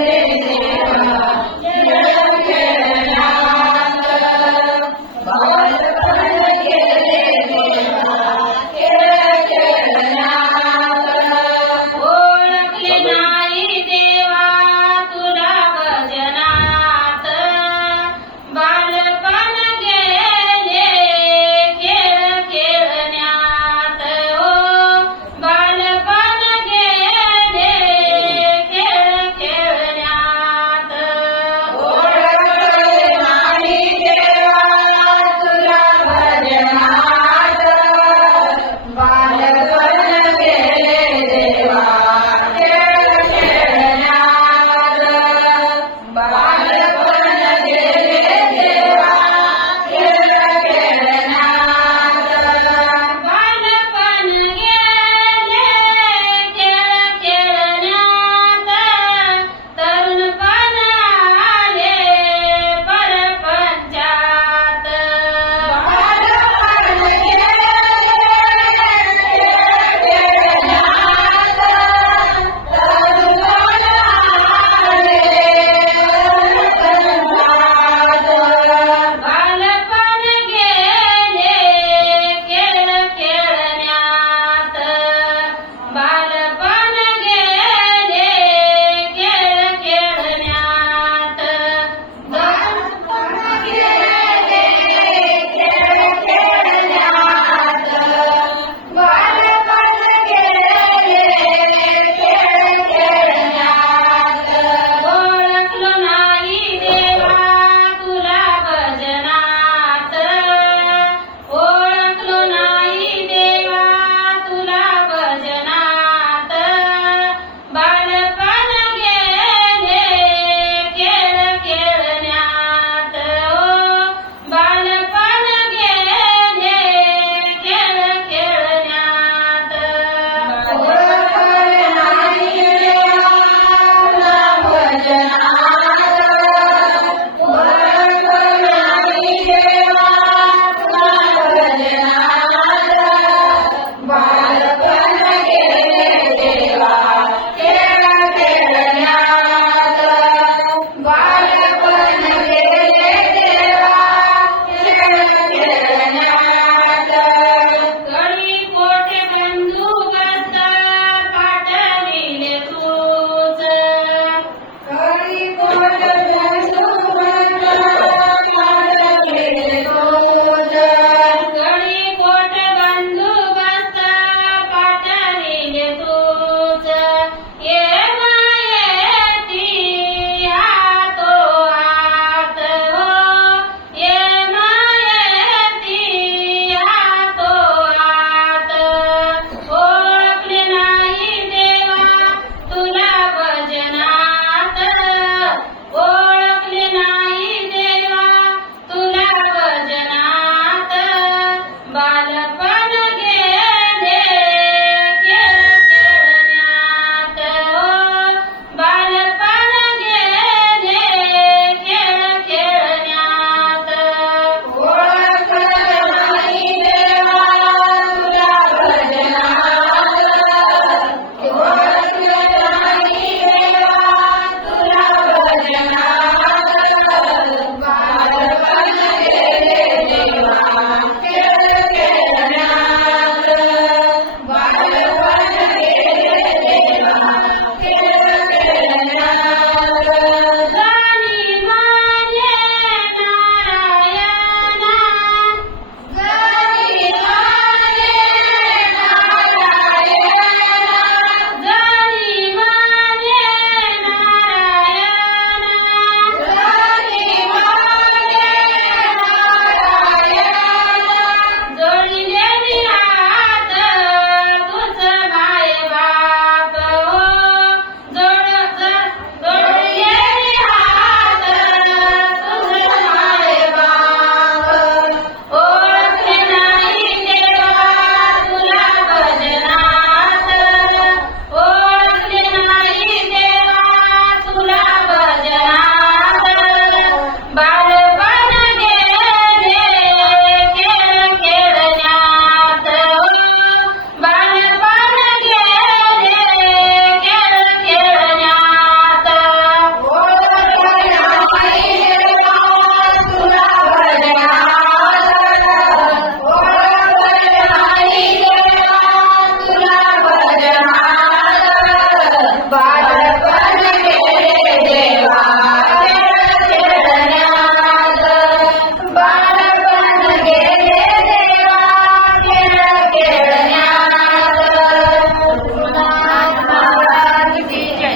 Amen.